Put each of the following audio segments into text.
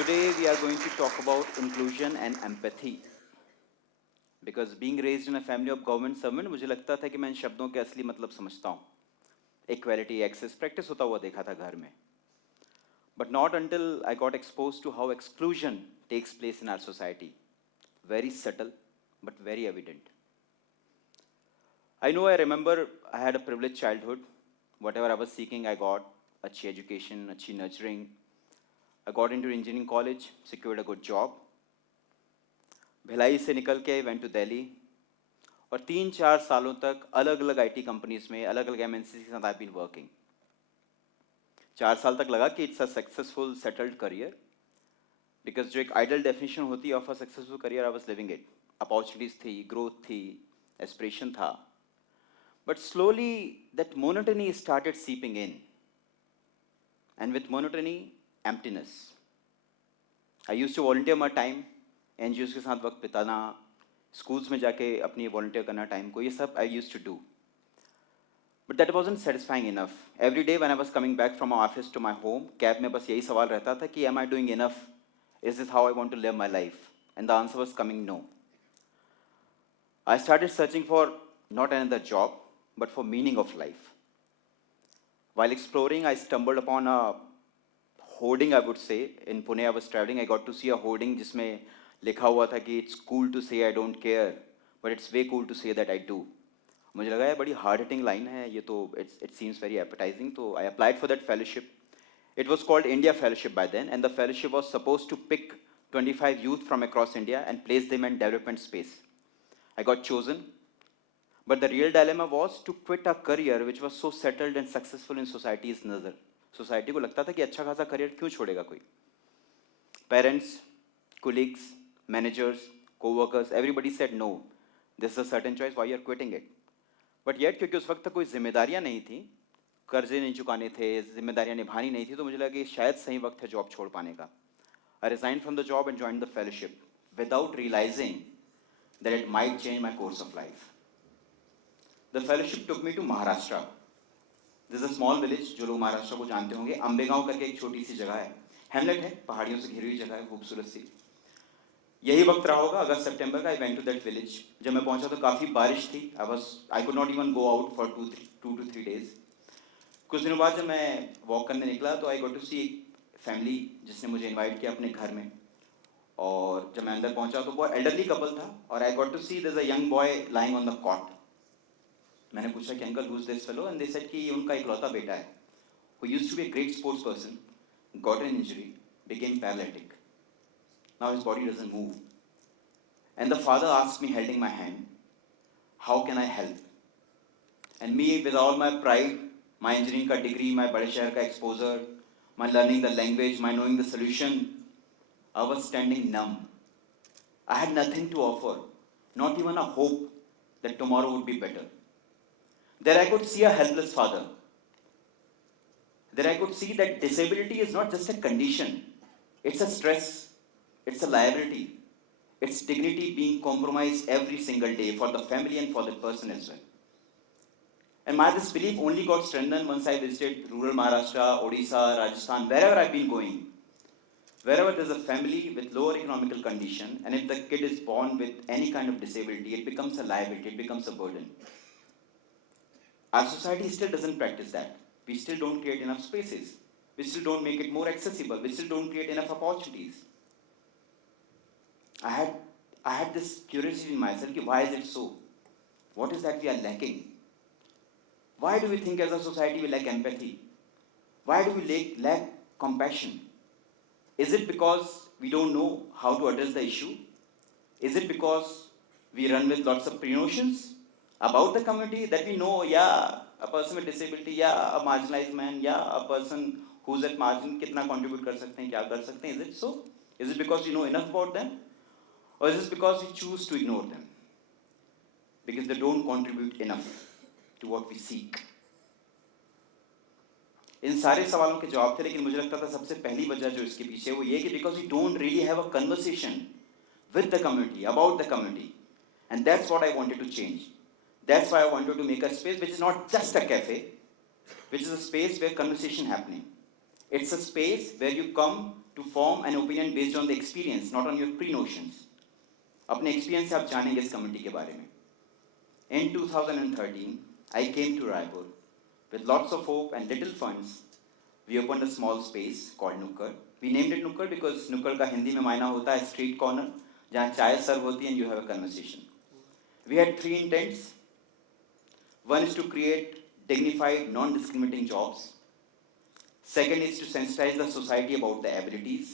Today we are going to talk about inclusion and empathy. Because being raised in a family of government servant, मुझे लगता था कि मैं इन शब्दों के असली मतलब समझता हूँ. Equality, access, practice होता हुआ देखा था घर में. But not until I got exposed to how exclusion takes place in our society. Very subtle, but very evident. I remember I had a privileged childhood. Whatever I was seeking, I got. अच्छी education, अच्छी nurturing. I got into engineering college, secured a good job. Bhilai से निकल के went to Delhi और 3-4 सालों तक अलग अलग आईटी कंपनीज में अलग अलग एमएनसी के साथ आई बीन वर्किंग. 4 साल तक लगा कि it's a successful settled career because जो एक आइडल डेफिनेशन होती है of a successful career I was living it. Opportunities थी, ग्रोथ थी, एस्पिरेशन था. But slowly that monotony started seeping in and with monotony emptiness. I used to volunteer my time, NGOs के साथ वक्त बिताना, schools में जाके अपनी वॉलंटियर करना टाइम को, ये सब I used to do. But that wasn't satisfying enough. Every day when I was coming back from my office to my home, cab में बस यही सवाल रहता था कि am I doing enough? Is this how I want to live my life? And the answer was coming no. I started searching for not another job but for meaning of life. While exploring, I stumbled upon a hoarding, I would say. In Pune, I was traveling. I got to see a hoarding जिसमें लिखा हुआ था कि it's cool to say I don't care, but it's way cool to say that I do. मुझे लगा ये बड़ी hard hitting line है, ये तो it seems very appetizing. तो I applied for that fellowship. It was called India Fellowship by then, and the fellowship was supposed to pick 25 youth from across India and place them in development space. I got chosen. But the real dilemma was to quit a career which was so settled and successful in society's nazar. Society को लगता था कि अच्छा खासा career क्यों छोड़ेगा कोई. Parents, colleagues, managers, co-workers, everybody said no. This is a certain choice. Why you are quitting it? But yet क्योंकि उस वक्त तक कोई जिम्मेदारियां नहीं थी, कर्जे नहीं चुकाने थे, जिम्मेदारियां निभानी नहीं थी, तो मुझे लगा कि शायद सही वक्त है जॉब छोड़ पाने का. I resigned from the job and joined the fellowship without realizing that it might change my course of life. The fellowship took me to Maharashtra. This is a small village, जो लोग महाराष्ट्र को जानते होंगे. अंबेगांव करके एक छोटी सी जगह है, हेमलेट है, पहाड़ियों से घिरी हुई जगह है, खूबसूरत सी. यही वक्त रहा होगा अगस्त सितंबर का. I went to that village. जब मैं पहुंचा तो काफ़ी बारिश थी. I could not even go out for 2 to 3 days. कुछ दिनों बाद जब मैं वॉक करने निकला तो I got to see एक फैमिली जिसने मुझे इन्वाइट किया अपने घर में. और जब मैं अंदर पहुंचा तो बहुत एल्डरली कपल था और I got to see there's a young boy lying on the cot. मैंने पूछा कि uncle who's this fellow, and they said कि ये उनका इकलौता बेटा है, who used to be a great sports person, got an injury, became paralytic. Now his body doesn't move. And the father asked me, holding my hand, how can I help? And me, with all my pride, my engineering का degree, my बड़े शहर का exposure, my learning the language, my knowing the solution, I was standing numb. I had nothing to offer, not even a hope that tomorrow would be better. There I could see a helpless father. There I could see that disability is not just a condition, it's a stress, it's a liability, it's dignity being compromised every single day for the family and for the person as well. And my this belief only got strengthened once I visited rural Maharashtra, Odisha, Rajasthan, wherever I've been going. Wherever there's a family with lower economical condition, and if the kid is born with any kind of disability, it becomes a liability, it becomes a burden. Our society still doesn't practice that. We still don't create enough spaces. We still don't make it more accessible. We still don't create enough opportunities. I had this curiosity in myself, why is it so? What is that we are lacking? Why do we think as a society we lack empathy? Why do we lack compassion? Is it because we don't know how to address the issue? Is it because we run with lots of pre-notions about the community that we know, yeah, a person with disability, yeah, a marginalized man, yeah, a person who's at margin, कितना contribute कर सकते हैं, क्या कर सकते हैं? Is it so? Is it because we know enough about them? Or is it because we choose to ignore them? Because they don't contribute enough to what we seek. इन सारे सवालों के जवाब थे, लेकिन मुझे लगता था सबसे पहली वजह जो इसके पीछे वो ये कि because we don't really have a conversation with the community, about the community. And that's what I wanted to change. That's why I wanted to make a space which is not just a cafe, which is a space where conversation happening. It's a space where you come to form an opinion based on the experience, not on your pre-notions. अपने experience से आप जानेंगे इस community के बारे में. In 2013, I came to Raipur. With lots of hope and little funds, we opened a small space called Nukkad. We named it Nukkad because Nukkad का हिंदी में मायना होता है street corner, जहाँ चाय सर्व होती है and you have a conversation. We had 3 intents. One is to create dignified, non-discriminating jobs. Second is to sensitize the society about the abilities.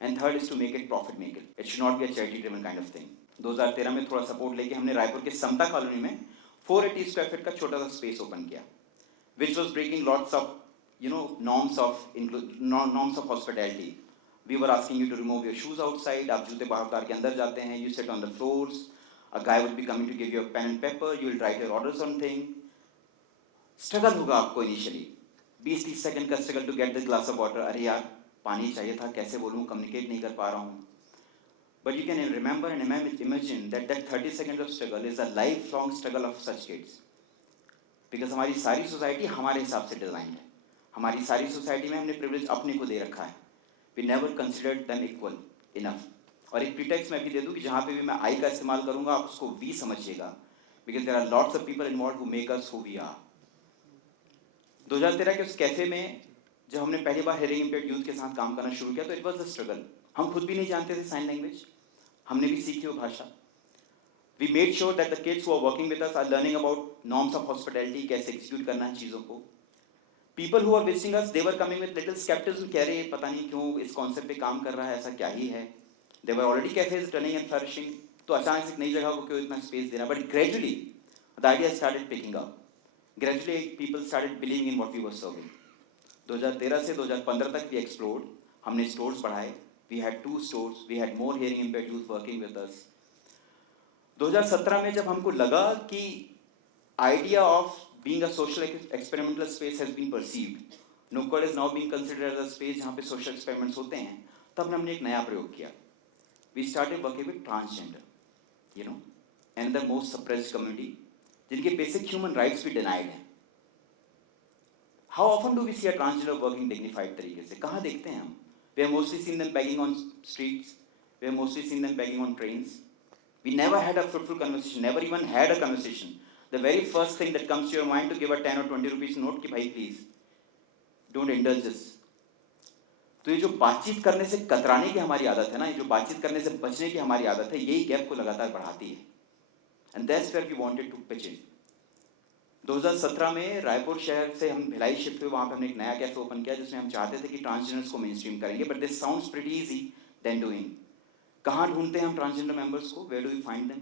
And third is to make it profit maker. It should not be a charity-driven kind of thing. 2013 में थोड़ा support लेके हमने रायपुर के समता colony में 480 square feet का छोटा सा space open किया, which was breaking lots of norms of hospitality. We were asking you to remove your shoes outside. आप जूते बाहर उतार के अंदर जाते हैं. You sit on the floors. A guy would be coming to give you a pen and paper. You will write your order something. Struggle होगा आपको initially. 20-30 सेकंड का struggle to get the glass of water. अरे यार पानी चाहिए था, कैसे बोलूँ, कम्युनिकेट नहीं कर पा रहा हूँ. But you can remember and imagine that 30 second of struggle is a life long struggle of such kids. Because हमारी सारी सोसाइटी हमारे हिसाब से डिजाइन है. हमारी सारी सोसाइटी में हमने प्रिविलेज अपने को दे रखा है. We never considered them equal enough. और एक प्रीटेक्स्ट मैं भी दे दूँ कि जहाँ पे भी मैं आई का इस्तेमाल करूँगा आप उसको वी समझिएगा, because there are lots of people involve who make us who we are. 2013 के उस कैफे में जब हमने पहली बार हेयरिंग इम्पेयर्ड यूथ के साथ काम करना शुरू किया तो इट वाज अ स्ट्रगल. हम खुद भी नहीं जानते थे साइन लैंग्वेज, हमने भी सीखी वो भाषा. We made sure that the kids who are working with us are learning about norms of hospitality, कैसे एग्जीक्यूट करना है चीज़ों को. People who are visiting us they were coming with little scepticism, कह रहे पता नहीं क्यों इस कॉन्सेप्ट पे काम कर रहा है, ऐसा क्या ही है. They were already cafes running and flourishing, तो अचानक से एक नई जगह को क्यों इतना स्पेस देना. But gradually the idea started picking up. Gradually, people started believing in what we were serving. 2013 से 2015 तक we explored. हमने stores बढ़ाए. We had 2 stores. We had more hearing impaired youth working with us. 2017 में जब हमको लगा कि idea of being a social experimental space has been perceived. Nukkad is now being considered as a space जहाँ पे social experiments होते हैं. तब हमने एक नया प्रयोग किया. We started working with transgender. Another most suppressed community. जिनके बेसिक ह्यूमन राइट्स भी डिनाइड हैं. How often do we see a transgender working dignified तरीके से? कहाँ देखते हैं हम? We have mostly seen them begging on streets, we have mostly seen them begging on trains. We never had a fruitful conversation, never even had a conversation. The very first thing that comes to your mind to give a 10 or 20 rupees note कि भाई please don't indulge this. तो ये जो बातचीत करने से कतराने की हमारी आदत है ना, ये जो बातचीत करने से बचने की हमारी आदत है, यही गैप को लगातार बढ़ाती है. And that's where we wanted to pitch in. 2017 में रायपुर शहर से हम भिलाई शिफ्ट हुए. वहाँ पे हमने एक नया कैफे ओपन किया जिसमें हम चाहते थे कि ट्रांसजेंडर्स को मेन स्ट्रीम करेंगे. But this sounds pretty easy than doing. कहाँ ढूंढते हैं हम ट्रांसजेंडर मेंबर्स को? Where do we find them?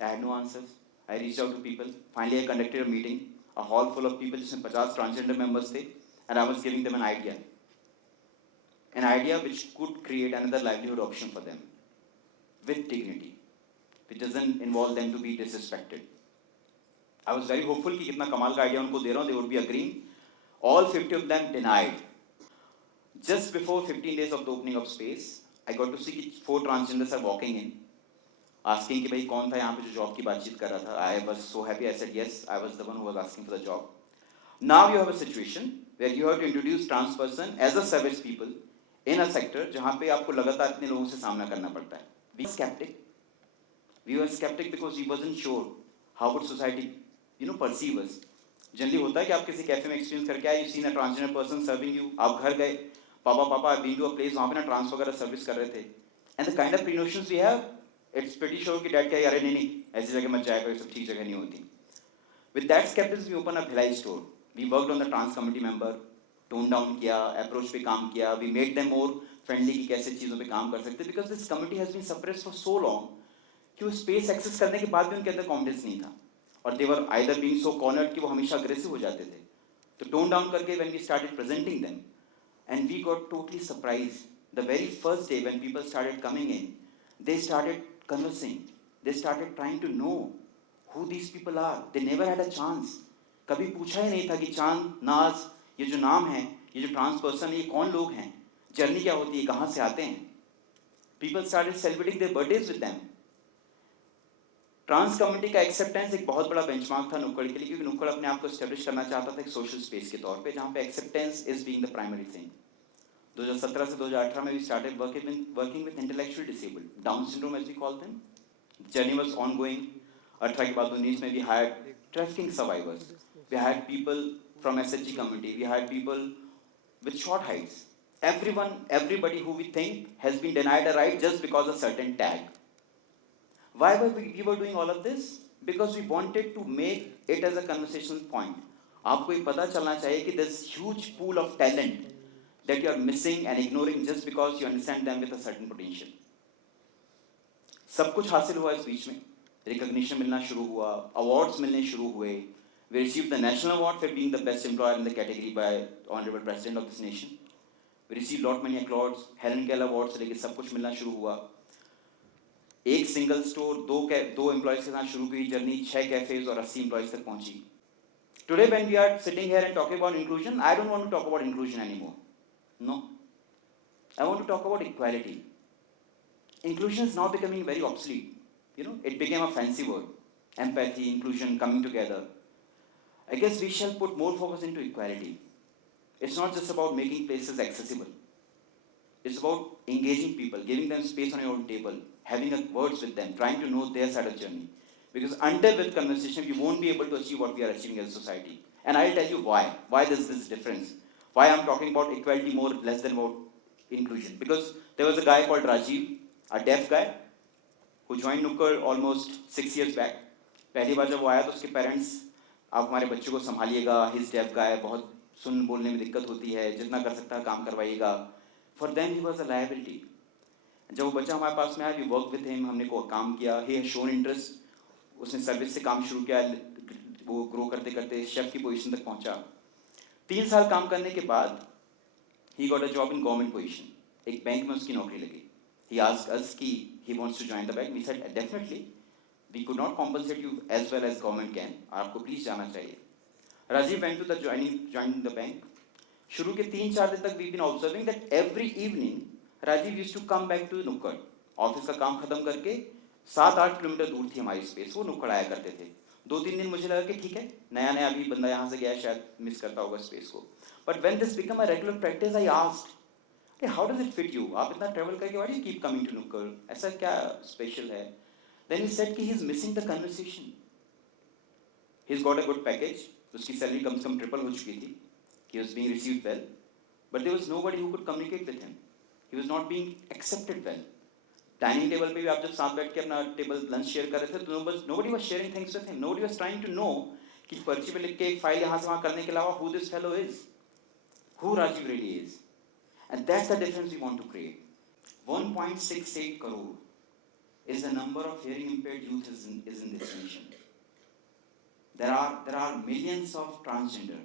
I had no answers. I reached out to people. Finally I conducted a meeting, a hall full of people जिसमें 50 transgender members थे. And I was giving them an idea which could create another livelihood option for them with dignity, which doesn't involve them to be disrespected. I was very hopeful कि कितना कमाल का idea उनको दे रहा हूँ, they would be agreeing. All 50 of them denied. Just before 15 days of the opening of space, I got to see कि 4 transgenders are walking in, asking कि भाई कौन था यहाँ पे जो जॉब की बातचीत कर रहा था. I was so happy. I said yes, I was the one who was asking for the job. Now you have a situation where you have to introduce trans person as a service people in a sector जहाँ पे आपको लगातार इतने लोगों से सामना करना पड़ता है. We were skeptic because we wasn't sure how would society perceive us. Generally होता है कि आप किसी कैफे में एक्सपीरियंस करके आए, you seen a transgender person serving you. आप घर गए, पापा I've been to a place, वहाँ पे ना ट्रांस वगैरह सर्विस कर रहे थे. And the kind of pre-notions we have, it's pretty sure कि डैड क्या यार नहीं ऐसी जगह मत जाएगा, ये सब ठीक जगह नहीं होती. With that skepticism we opened a Bhilai store. We worked on the trans community member, tone down किया, अप्रोच पे काम किया. We made them more friendly कि कैसे चीज़ों पे काम कर सकते, because this community has been suppressed for so long कि वो स्पेस एक्सेस करने के बाद भी उनके अंदर कॉन्फिडेंस नहीं था. और they were either being so cornered कि वो हमेशा अग्रेसिव हो जाते थे. तो टोन डाउन करके when we started presenting them and we got totally surprise. The very first day when people started coming in, they started conversing, they started trying to know who these people are. They never had a chance. कभी पूछा ही नहीं था कि चांद, नाज, ये जो नाम है, ये जो ट्रांस पर्सन है, ये कौन लोग हैं, जर्नी क्या होती है, कहाँ से आते हैं. People started celebrating their birthdays with them. Trans community का एक्सेप्टेंस एक बहुत बड़ा बेंचमार्क था नुक्कड़ के लिए, क्योंकि नुक्कड़ अपने आप को एस्टेब्लिश करना चाहता था एक सोशल स्पेस के तौर पे, जहाँ पे acceptance is being the primary thing. 2017 से 2018 में we started working with intellectually disabled, Down syndrome as we call them. The journey was ongoing. 18 के बाद 19 में we hired trafficking survivors. We hired people from SHG community. We hired people with short heights. Everybody who we think has been denied a right just because of certain tag. Why were we were doing all of this? Because we wanted to make it as a conversational point. आपको ये पता चलना चाहिए कि this huge pool of talent that you are missing and ignoring just because you understand them with a certain potential. सब कुछ हासिल हुआ इस बीच में, recognition मिलना शुरू हुआ, awards मिलने शुरू हुए. We received the national award for being the best employer in the category by Honorable President of this nation. We received lot many accolades. Helen Keller Award से लेके सब कुछ मिलना शुरू हुआ. एक सिंगल स्टोर दो एम्प्लॉयज के साथ शुरू की जर्नी 6 कैफेज और 80 एम्प्लॉयज तक पहुंची. Today when we are sitting here and talking about inclusion, I don't want to talk about inclusion anymore. No. I want to talk about equality. Inclusion is now becoming very obsolete. You know, it became a fancy word. Empathy, inclusion, coming together. I guess we shall put more focus into equality. It's not just about making places accessible. It's about engaging people, giving them space on your own table, having words with them, trying to know their side of the journey. Because until with conversation, we won't be able to achieve what we are achieving as a society. And I'll tell you why. Why there's this difference. Why I'm talking about equality more less than about inclusion. Because there was a guy called Rajiv, a deaf guy, who joined Nukkad almost 6 years back. पहली बार जब वो आया तो उसके parents, आप हमारे बच्चे को संभालिएगा, he's deaf guy, बहुत सुन बोलने में दिक्कत होती है, जितना कर सकता है काम करवाइएगा. For them he was a liability. जब वो बच्चा हमारे पास में आया, we worked with him, हमने को काम किया, he has shown interest, उसने सर्विस से काम शुरू किया, वो ग्रो करते करते शेफ की पोजीशन तक पहुंचा. 3 साल काम करने के बाद he got a job in government position. एक बैंक में उसकी नौकरी लगी. He asked us कि he wants to join the bank. We said definitely. We could not compensate you as well as government can. आपको प्लीज जाना चाहिए. Rajiv went to the joined the bank. शुरू के 3-4 दिन तक we've been observing that every evening Rajiv used to come back to Nukkad. Office का काम खत्म करके 7-8 किलोमीटर दूर थी हमारी स्पेस, वो नुक्कड़ आया करते थे. 2-3 दिन मुझे लगा कि ठीक है, नया अभी बंदा यहाँ से गया, शायद मिस करता होगा स्पेस को. But when this become a regular practice, I asked कि how does it fit you? आप इतना ट्रैवल करके why do you keep coming to Nukkad? ऐसा क्या स्पेशल है? देन ही सेड कि he is missing the conversation. He has got a good package, उसकी salary कम से कम ट्रिपल हो चुकी थी. He was being received well, but there was nobody who could communicate with him. He was not being accepted well. Dining table पे भी आप जब साथ बैठ के अपना टेबल लंच शेयर कर रहे थे, तो nobody was sharing things with him. Nobody was trying to know कि पर्ची पे लिख के एक फाइल यहाँ से वहाँ करने के अलावा who this fellow is, who Rajiv really is. And that's the difference we want to create. 1.68 crore is the number of hearing impaired youth is in this nation. There are millions of transgender.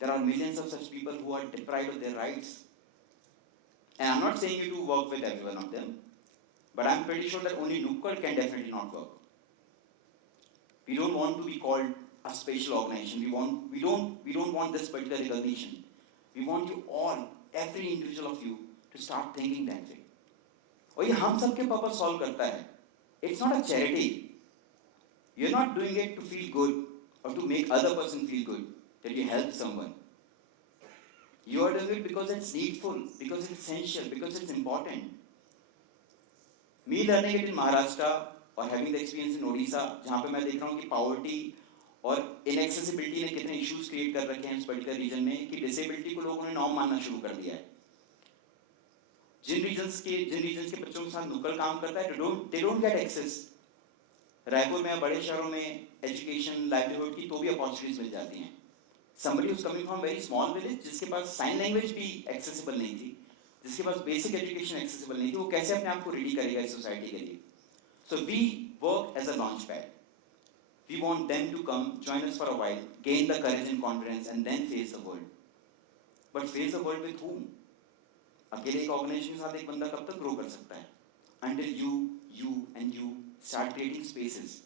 There are millions of such people who are deprived of their rights. And I'm not saying you to work with every one of them, but I'm pretty sure that only Nukkad can definitely not work. We don't want to be called a special organization. We don't want this particular recognition. We want you all, every individual of you, to start thinking that way. और ये हम सबके purpose solve करता है. It's not a charity. You're not doing it to feel good or to make other person feel good that you help someone. You are doing it because it's needful, because it's essential, because it's important. Me learning it in Maharashtra or having the experience in Odisha, जहाँ पे मैं देख रहा हूँ कि poverty और inaccessibility ने कितने issues create कर रखे हैं इस particular region में, कि disability को लोगों ने norm मानना शुरू कर दिया है. जिन regions के बच्चों के साथ नुक्कड़ काम करता है, they don't get access. Raipur में बड़े शहरों में education, livelihood की तो भी opportunities मिल जाती हैं. Somebody who's coming from a very small village, जिसके पास sign language भी accessible नहीं थी, जिसके पास basic education accessible नहीं थी, वो कैसे अपने आप को ready करेगा इस society के लिए? So we work as a launchpad. We want them to come, join us for a while, gain the courage and confidence, and then face the world. But face the world with whom? अकेले एक organization के साथ एक बंदा कब तक grow कर सकता है? Until you start creating spaces,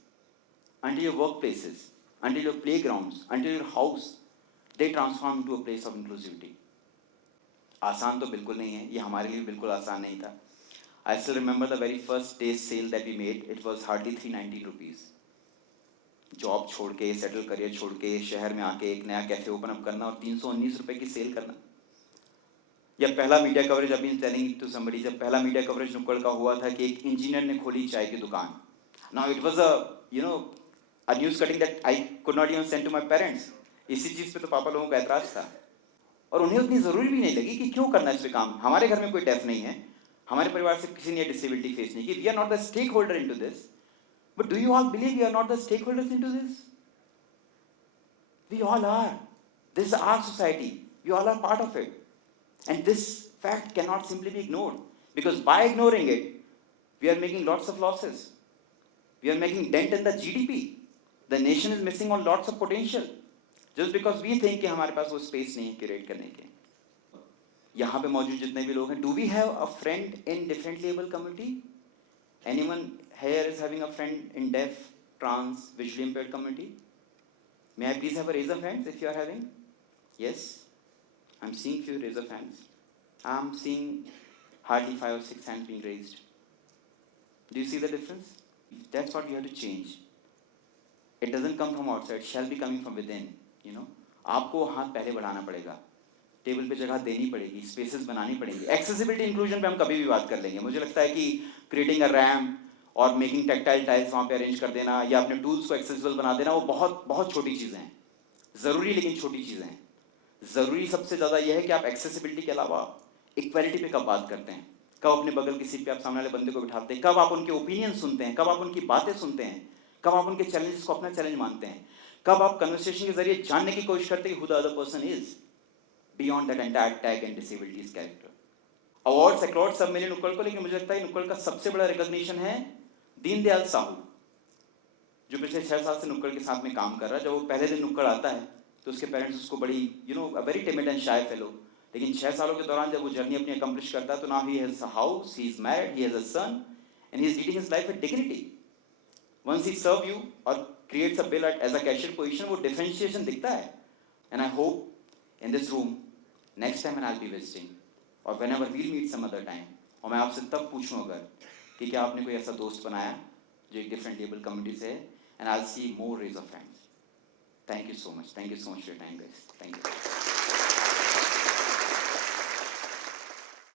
until your workplaces, until your playgrounds, until your house, they transform into a place of inclusivity. आसान तो बिल्कुल नहीं है, ये हमारे लिए बिल्कुल आसान नहीं था. I still remember the very first day's sale that we made. It was hardly 390 rupees. Job छोड़ के, सेटल करियर छोड़ के, शहर में आके एक नया कैफे ओपन अप करना और 319 रुपए की सेल करना. या पहला मीडिया कवरेज, अभी टेलिंग टू समबडी, जब पहला मीडिया कवरेज नुक्कड़ का हुआ था कि एक इंजीनियर ने खोली चाय की दुकान. Now it was a news cutting that I could not even send to my parents. इसी चीज पे तो पापा लोगों का ऐतराज था, और उन्हें उतनी जरूरी भी नहीं लगी कि क्यों करना इस पे काम. हमारे घर में कोई डेफ नहीं है, हमारे परिवार से किसी ने डिसेबिलिटी फेस नहीं की. We are not the stakeholder into this, but do you all believe we are not the stakeholders into this? We all are. This is our society. We all are part of it. And this fact cannot simply be ignored. Because by ignoring it, we are making lots of losses. We are making dent in the GDP. The nation is missing on lots of potential. Just because we think कि हमारे पास वो space नहीं है curate करने के. यहाँ पे मौजूद जितने भी लोग हैं, do we have a friend in differently able community? Anyone here is having a friend in deaf, trans, visually impaired community? May I please have a raise of hands if you are having? Yes, I'm seeing few raise of hands. I'm seeing hardly 5 or 6 hands being raised. Do you see the difference? That's what you have to change. It doesn't come from outside, it shall be coming from within. You know, आपको हाथ पहले बढ़ाना पड़ेगा, table पे जगह देनी पड़ेगी, spaces बनानी पड़ेंगी. एक्सेसिबिलिटी इंक्लूजन पे हम कभी भी बात कर लेंगे. मुझे लगता है कि क्रिएटिंग अ रैम्प और मेकिंग टेक्टाइल टाइल्स वहाँ पे अरेंज कर देना या अपने टूल्स को एक्सेसिबल बना देना, वो बहुत बहुत छोटी चीज़ें हैं. ज़रूरी लेकिन छोटी चीज़ें हैं. ज़रूरी सबसे ज़्यादा यह है कि आप एक्सेसिबिलिटी के अलावा इक्वालिटी पे कब बात करते हैं, कब अपने बगल की सीट पे आप सामने वाले बंदे को बिठाते हैं, कब आप उनके ओपिनियन सुनते हैं, कब आप उनकी बातें सुनते हैं, कब आप उनके चैलेंजेस को अपना चैलेंज मानते हैं, कब आप कन्वर्सेशन के जरिए जानने की कोशिश करते हैं who the other person is beyond that entire tag and disabilities character. Awards accolades सब मिले नुक्कड़ को, लेकिन मुझे लगता है नुक्कड़ का सबसे बड़ा रिकॉग्निशन है दीनदयाल साहू, जो पिछले 6 साल से नुक्कड़ के साथ में काम कर रहा है. जब वो पहले दिन नुक्कड़ आता है तो उसके पेरेंट्स उसको बड़ी a very timid and shy fellow, लेकिन 6 सालों के दौरान जब वो जर्नी अपनी अकम्प्लिश करता है तो now he has a house, he is married, he has a son and he is leading his life with dignity. Once he serve you और creates a bill as a cashier position, वो differentiation दिखता है. And I hope in this room next time I will be visiting और whenever we will meet some other time, और मैं आपसे तब पूछूं अगर कि क्या आपने कोई ऐसा दोस्त बनाया जो एक डिफरेंट लेबल कम्युनिटी से है, and I'll see more raise of hands. Thank you so much. Thank you so much for your time, guys. Thank you.